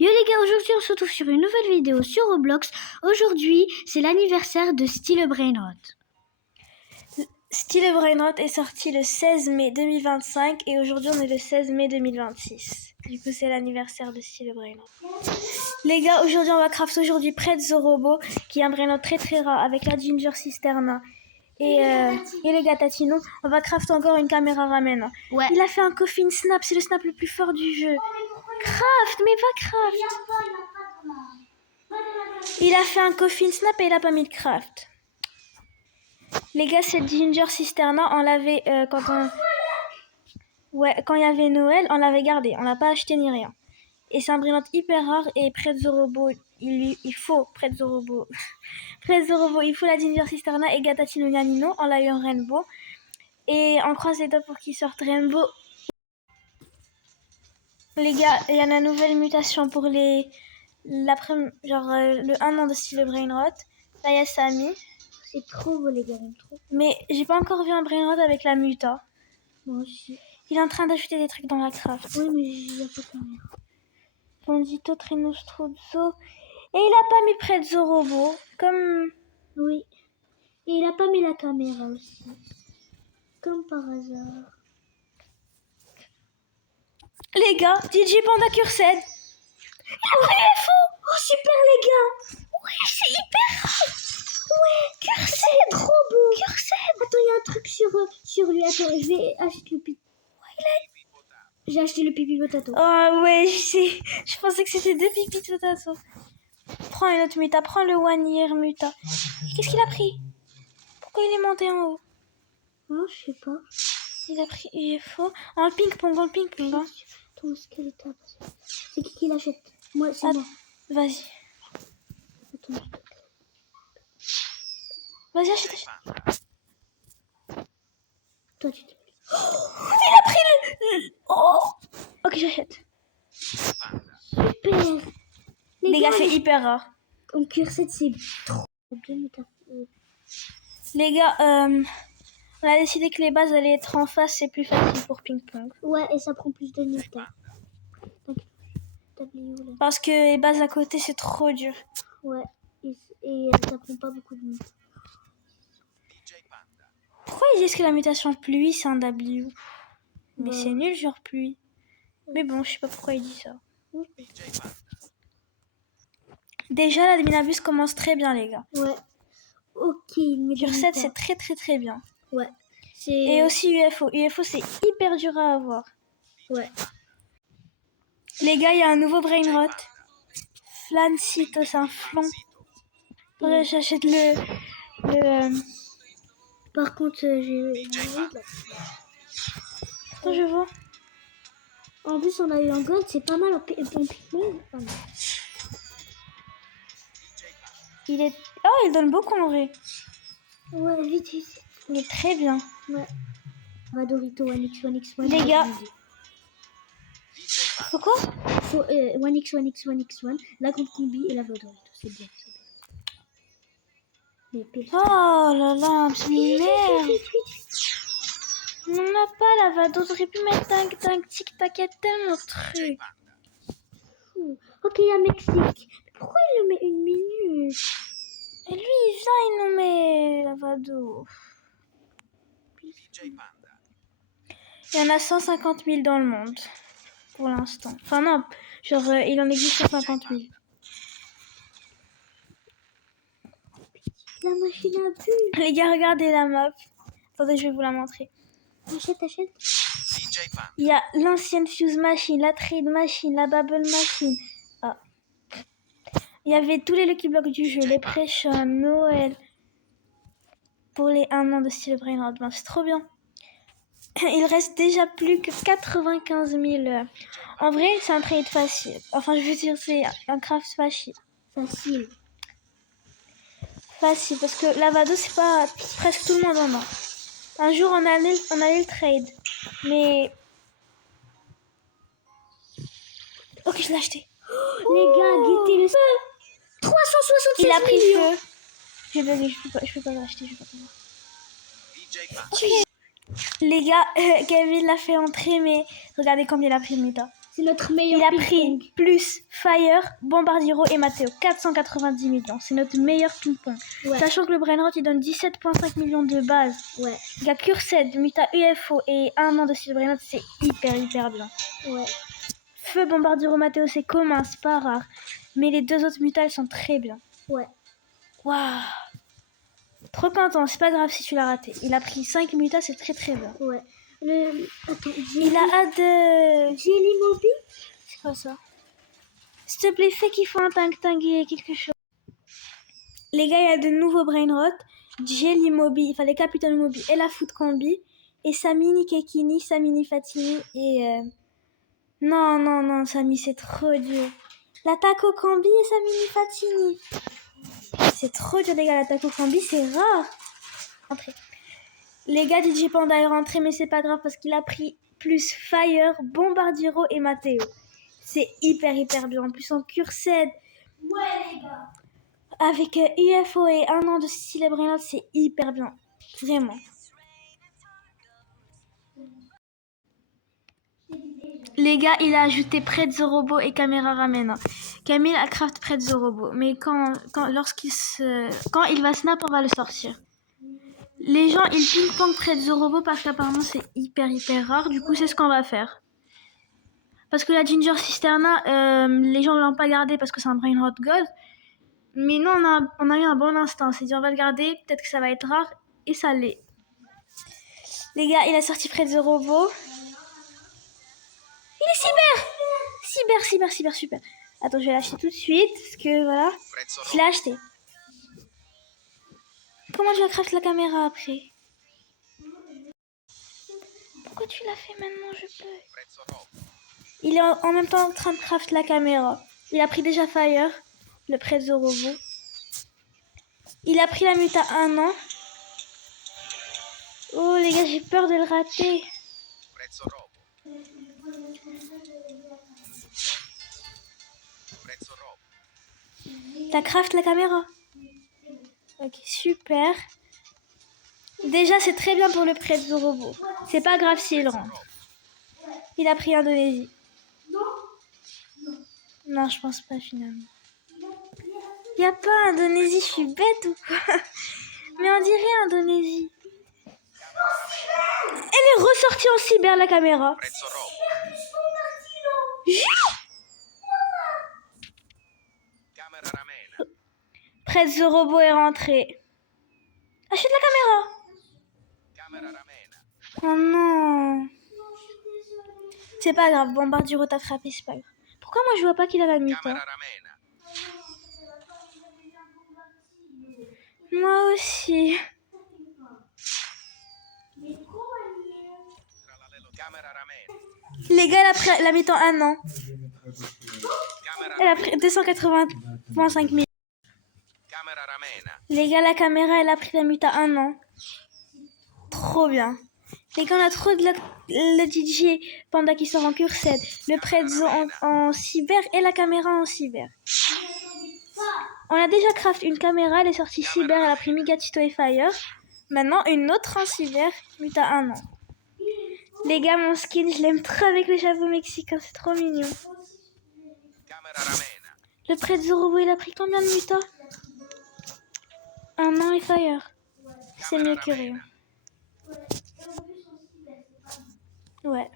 Yo les gars, aujourd'hui on se retrouve sur une nouvelle vidéo sur Roblox. Aujourd'hui, c'est l'anniversaire de Style Brainrot. Style Brainrot est sorti le 16 mai 2025 et aujourd'hui on est le 16 mai 2026. Du coup c'est l'anniversaire de Style Brainrot. Les gars, aujourd'hui on va craft Prezzo Robot qui est un Brainrot très très rare avec la Ginger Cisterna et les Gatatino. On va craft encore une caméra ramen. Ouais. Il a fait un coffin snap, c'est le snap le plus fort du jeu. Craft, mais va craft. Il a fait un coffin snap et il a pas mis de craft. Les gars, cette Ginger Cisterna, on l'avait quand il y avait Noël, on l'avait gardé. On l'a pas acheté ni rien. Et c'est un Brainrot hyper rare et Prezzo Robot, il faut Prezzo Robot. Prezzo Robot, il faut la Ginger Cisterna et Gatatino Nyanino. On l'a eu en Rainbow. Et on croise les doigts pour qu'il sorte Rainbow. Les gars, il y a la nouvelle mutation pour le 1 an de Style Brainrot. Là, il y a Samy. C'est trop beau les gars, j'aime trop. Mais j'ai pas encore vu un Brainrot avec la muta. Moi aussi. Il est en train d'ajouter des trucs dans la craft. Oui, mais il n'y a pas de caméra. Bandito, Trinostruzzo. Et il a pas mis Prezzo Robot. Comme... Oui. Et il a pas mis la caméra aussi. Comme par hasard. Les gars, DJ Panda Cursed. Il a pris les faux. Oh super les gars. Ouais, c'est hyper rare. Ouais, Cursed. Trop beau. Cursed. Attends, il y a un truc sur lui. Attends, je vais acheter le pipi. J'ai acheté le pipi potato. Oh ouais, je pensais que c'était deux pipis de potato. Prends une autre muta, prends le one year muta. Qu'est-ce qu'il a pris? Pourquoi il est monté en haut? Oh, je sais pas. Il a pris UFO. En ping-pong, en ping-pong. Hein. Ton skeleton. C'est qui l'achète? Moi, c'est moi. Vas-y. Attends. Vas-y, achète. Toi, tu te... Il a pris le... Oh. Ok, j'achète. Super. Les gars, c'est hyper rare. En cursette, c'est trop bien. Les gars, on a décidé que les bases allaient être en face, c'est plus facile pour ping-pong. Ouais, et ça prend plus de Nita. Parce que les bases à côté, c'est trop dur. Ouais, et ça prend pas beaucoup de Nita. Pourquoi ils disent que la mutation pluie, c'est un W? Mais Ouais. c'est nul, genre pluie. Mais bon, je sais pas pourquoi ils disent ça. Déjà, la Minabus commence très bien, les gars. Ouais. Ok, mais Sur 7, c'est très très très bien. Ouais. Et aussi UFO. UFO, c'est hyper dur à avoir. Ouais. Les gars, il y a un nouveau Brainrot. Flancito, c'est un flan. Ouais, j'achète le... Par contre, j'ai... Attends, je vois. En plus, on a eu un gold, c'est pas mal en ping-pong. Il est... Oh, il donne beaucoup en vrai. Ouais, vite. Il est très bien. Ouais. Vadorito, 1x, 1x, 1. Les gars. Faut quoi? Faut 1x, 1x, 1x, 1. La grande combi et la Vadorito. C'est bien. Oh là là, c'est merde. On n'a pas la Vado. J'aurais pu mettre un tic-tac, il y a tellement de trucs. Ok, il y a Mexique. Pourquoi il le met une minute? Et lui, il vient, il nous met la Vado. Il y en a 150 000 dans le monde. Pour l'instant. Enfin non, genre il en existe 150 000. La machine à bulles. Les gars, regardez la map. Attendez, je vais vous la montrer. Achète. Il y a l'ancienne Fuse Machine, la Trade Machine, la Bubble Machine. Ah. Il y avait tous les Lucky Blocks du jeu, les Pressure, Noël. Pour les 1 an de Style Brainrot. Ben, c'est trop bien. Il reste déjà plus que 95 000. En vrai, c'est un trade facile. Enfin, je veux dire, c'est un craft facile. Facile, parce que la Vado, c'est pas... Presque tout le monde en a. Un jour, on allait le trade. Mais... Ok, je l'ai acheté. Les gars, guettez le... 366 Il a pris millions. feu. J'ai bugué, je peux pas l'acheter. Okay. Les gars, Kevin l'a fait entrer, mais regardez combien il a pris de méta. C'est notre meilleur Il a ping-pong. pris plus Fire, Bombardiro et Matteo. 490 millions. C'est notre meilleur ping-pong. Ouais. Sachant que le Brainrot, il donne 17,5 millions de base. Ouais. Il y a Cursed, Muta UFO et 1 an de style Brainrot. C'est hyper bien. Ouais. Feu, Bombardiro, Matteo, c'est commun, c'est pas rare. Mais les deux autres mutas, elles sont très bien. Ouais. Waouh. Trop content, c'est pas grave si tu l'as raté. Il a pris 5 mutas, c'est très bien. Ouais. Attends, Il a hâte de... Jelly Mobi. C'est quoi ça? S'il te plaît, fais qu'il faut un tang et quelque chose. Les gars, il y a de nouveaux Brainrot. Jelly Mobi, il fallait Capitaine Mobi et la Foot Combi. Et Samini Kekini, Samini Fatini et... Non, Sami, c'est trop dur. La Taco Combi et Samini Fatini. C'est trop dur, les gars, la Taco Combi, c'est rare. Entrez. Les gars, DJ Panda est rentré, mais c'est pas grave parce qu'il a pris plus Fire, Bombardiro et Matteo. C'est hyper bien. En plus, en Cursed. Ouais, les gars. Avec UFO et 1 an de style Brainrot, c'est hyper bien. Vraiment. Les gars, il a ajouté Prezzo Robot et Caméra Ramena. Camille a craft Prezzo Robot, mais quand il va snap, on va le sortir. Les gens, ils ping-pong Prezzo Robot parce qu'apparemment c'est hyper rare. Du coup, c'est ce qu'on va faire. Parce que la Ginger Cisterna, les gens ne l'ont pas gardé parce que c'est un Brainrot Gold. Mais nous, on a eu un bon instinct. On s'est dit, on va le garder, peut-être que ça va être rare. Et ça l'est. Les gars, il a sorti Prezzo Robot. Il est super. Attends, je vais l'acheter tout de suite. Parce que voilà. Je l'ai acheté. Comment je vais craft la caméra après? Pourquoi tu l'as fait maintenant? Je peux. Il est en même temps en train de craft la caméra. Il a pris déjà Fire, le Prezzo Robot. Il a pris la Muta 1 an. Oh les gars, j'ai peur de le rater. T'as craft la caméra? Ok, super. Déjà, c'est très bien pour le Prezzo Robot. C'est pas grave s'il rentre. Il a pris Indonésie. Non, je pense pas finalement. Y a pas Indonésie, je suis bête ou quoi? Mais on dirait Indonésie. Elle est ressortie en cyber la caméra. Prezzo Robot est rentré. Achète la caméra. Oh non. C'est pas grave, Bombardiro t'a frappé, c'est pas grave. Pourquoi moi je vois pas qu'il a la Muta? Moi aussi. Les gars, elle a pris la mi-temps 1 an. Elle a pris 280,5 000. Les gars, la caméra, elle a pris la Muta 1 an. Trop bien. Les gars, on a trop de le DJ Panda qui sort en Cursed, le Prezzo en cyber et la caméra en cyber. On a déjà craft une caméra, elle est sortie cyber, elle a pris Migatito et Fire. Maintenant, une autre en cyber, Muta 1 an. Les gars, mon skin, je l'aime trop avec le chapeau mexicain, c'est trop mignon. Le Prezzo Robot, il a pris combien de Muta? 1 an et Fire. C'est mieux que rien. Ouais.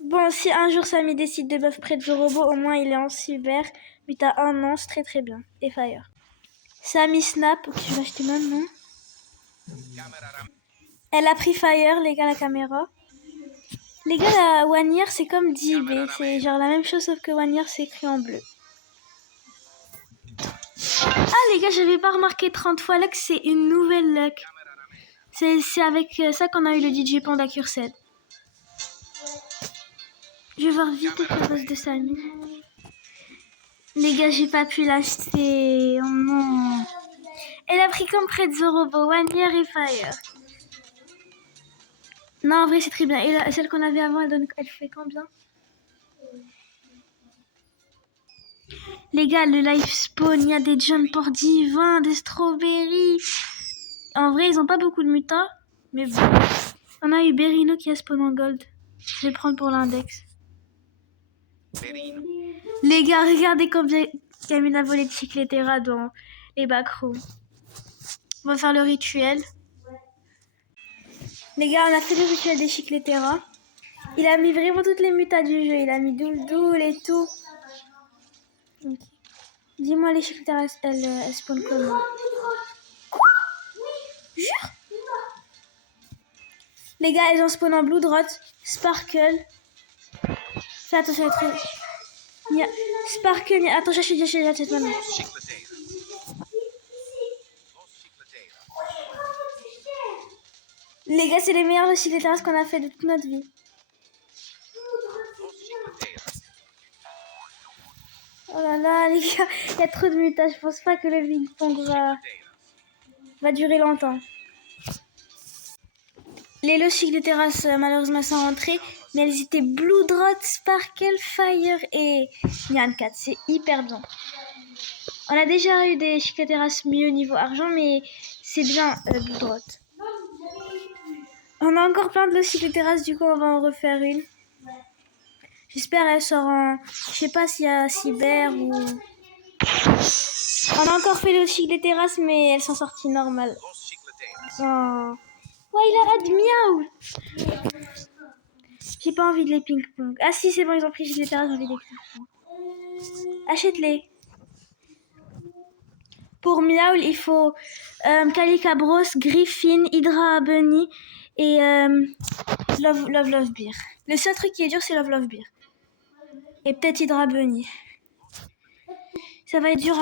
Bon, si un jour Samy décide de buff Prezzo Robot, au moins il est en cyber. Muta 1 an, c'est très bien. Et Fire. Samy Snap, ok, je vais acheter maintenant. Elle a pris Fire, les gars, la caméra. Les gars, la One Year, c'est comme DB. C'est genre la même chose, sauf que One Year, c'est écrit en bleu. Ah, les gars, j'avais pas remarqué 30 fois luck, c'est une nouvelle luck. C'est avec ça qu'on a eu le DJ Panda Cursed. Je vais voir vite le propose de Samy. Les gars, j'ai pas pu l'acheter. Oh non. Elle a pris comme Prezzo Robot, One Year et Fire. Non, en vrai, c'est très bien. Et celle qu'on avait avant, elle fait combien? Les gars, le live spawn, il y a des John Port divins, des strawberries. En vrai, ils ont pas beaucoup de mutas, mais bon. On a eu Berino qui a spawn en gold. Je vais le prendre pour l'index. Les gars, regardez combien Camille a volé de Chicletera dans les backrooms. On va faire le rituel. Les gars, on a fait le rituel des Chicletera. Il a mis vraiment toutes les mutas du jeu. Il a mis Doul et tout. Okay. Dis-moi les Chicletera, elles spawn comment? Quoi? Jure? Les gars, elles ont spawn en Bloodrot, Sparkle. Fais attention à être... Sparkle, attends, j'achète maintenant. Les gars, c'est les meilleurs Chicletera qu'on a fait de toute notre vie. Oh là là, les gars, il y a trop de mutas. Je pense pas que le ping-pong va durer longtemps. Les lots Chicletera malheureusement sont rentrés, mais elles étaient Bloodrot, Sparkle, Fire et Nyan 4. C'est hyper bien. On a déjà eu des Chicletera mieux niveau argent, mais c'est bien Bloodrot. On a encore plein de lots Chicletera, du coup on va en refaire une. J'espère elle sort en... Je sais pas s'il y a cyber ou... On a encore fait le Chicletera, mais elles sont sorties normales. Oh. Ouais, il a add miaou. J'ai pas envie de les ping-pong. Ah si, c'est bon, ils ont pris Chicletera, j'ai envie de les ping-pong. Achète-les. Pour Miaoul, il faut Calicabros, Griffin, Hydra Bunny et Love Beer. Le seul truc qui est dur, c'est Love Beer. Et peut-être Hydra Bunny. Ça va être dur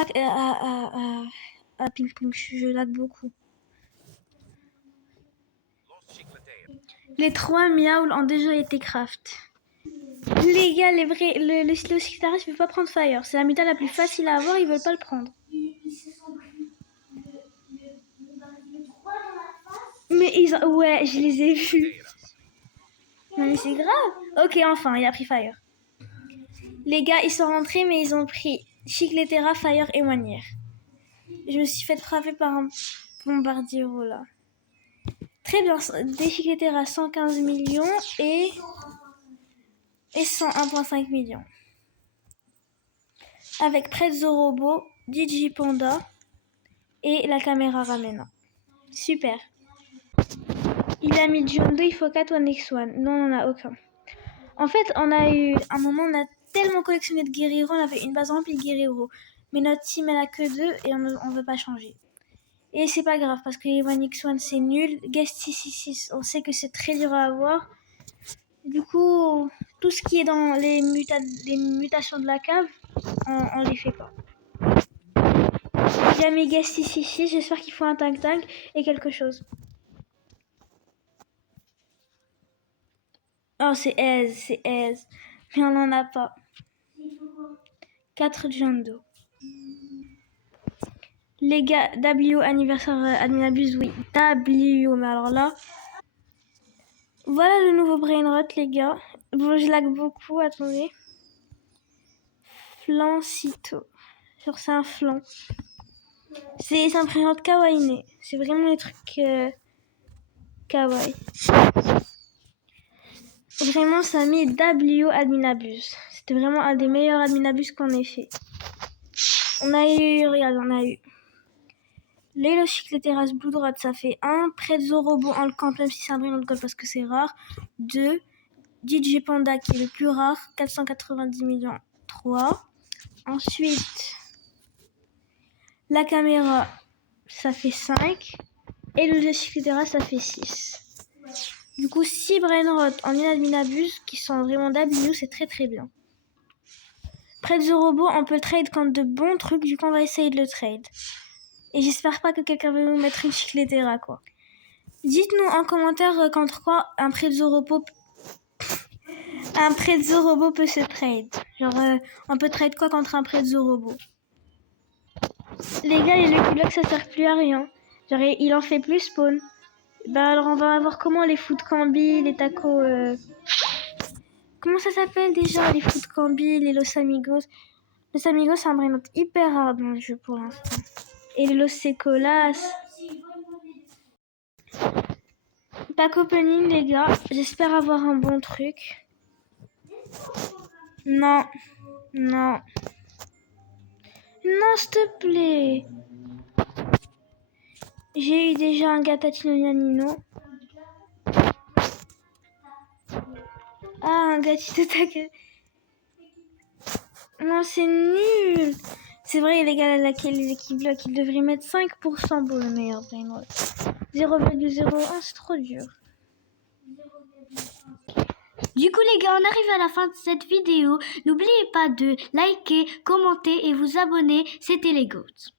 à ping-pong, je lag beaucoup. Les 3 Miaoul ont déjà été craft. Les gars, le Chicletera, je ne peux pas prendre Fire. C'est la muta la plus facile à avoir, ils veulent pas le prendre. Mais ouais, je les ai vus. Mais c'est grave. Ok, enfin, il a pris Fire. Les gars, ils sont rentrés, mais ils ont pris Chicletera, Fire et Wanière. Je me suis fait frapper par un bombardiero là. Très bien, des Chicletera 115 millions et 101,5 millions. Avec Prezzo Robot, Digipanda et la caméra Ramena. Super. Il a mis John 2, il faut 4 One X1. Non, on n'en a aucun. En fait, on a eu un moment, on a tellement collectionné de Guerrero, on avait une base remplie de Guerrero. Mais notre team, elle a que 2 et on ne veut pas changer. Et c'est pas grave parce que les One X1 c'est nul. Guest 666, on sait que c'est très dur à avoir. Du coup, tout ce qui est dans les mutations de la cave, on les fait pas. Il a mis Guest 666, j'espère qu'il faut un tank et quelque chose. Oh, c'est aise. Mais on n'en a pas. 4 Jando. Les gars, W anniversaire Adminabuse, oui. W, mais alors là. Voilà le nouveau brainrot, les gars. Bon, je lag beaucoup, attendez. Flancito. Genre, c'est un flan. C'est un brainrot kawaii. C'est vraiment les trucs kawaii. Vraiment, ça a mis W Adminabuse. C'était vraiment un des meilleurs Adminabuse qu'on ait fait. On a eu, regarde, les Chicletera Bloodrot, ça fait 1. Prezzo Robot en le camp, même si c'est un brainrot gold parce que c'est rare. 2. DJ Panda qui est le plus rare, 490 millions, 3. Ensuite, la caméra, ça fait 5. Et le Chicletera, ça fait 6. Du coup, 6 brainrot en inadminabuse qui sont vraiment W, c'est très très bien. Prezzo Robot, on peut le trade contre de bons trucs, du coup on va essayer de le trade. Et j'espère pas que quelqu'un va nous mettre une Chicletera, quoi. Dites-nous en commentaire contre quoi un Prezzo Robot peut se trade. Genre, on peut trade quoi contre un Prezzo Robot? Les gars, les Lucky Blocks, ça sert plus à rien. Genre, il en fait plus spawn. Bah alors, on va avoir comment les foot cambi, les tacos... Comment ça s'appelle déjà, les foot cambi, les Los Amigos? Los Amigos, c'est un brainrot hyper rare dans le jeu pour l'instant. Et les Los Secolas... Pack opening, les gars. J'espère avoir un bon truc. Non. Non. Non, s'il te plaît. J'ai eu déjà un Gatatino Nino. Ah, un Gatito Taka. Non, c'est nul. C'est vrai, les gars, les équipes blocs, ils devraient mettre 5% pour le meilleur brainrot. 0,01, c'est trop dur. Du coup les gars, on arrive à la fin de cette vidéo. N'oubliez pas de liker, commenter et vous abonner. C'était les GOATs.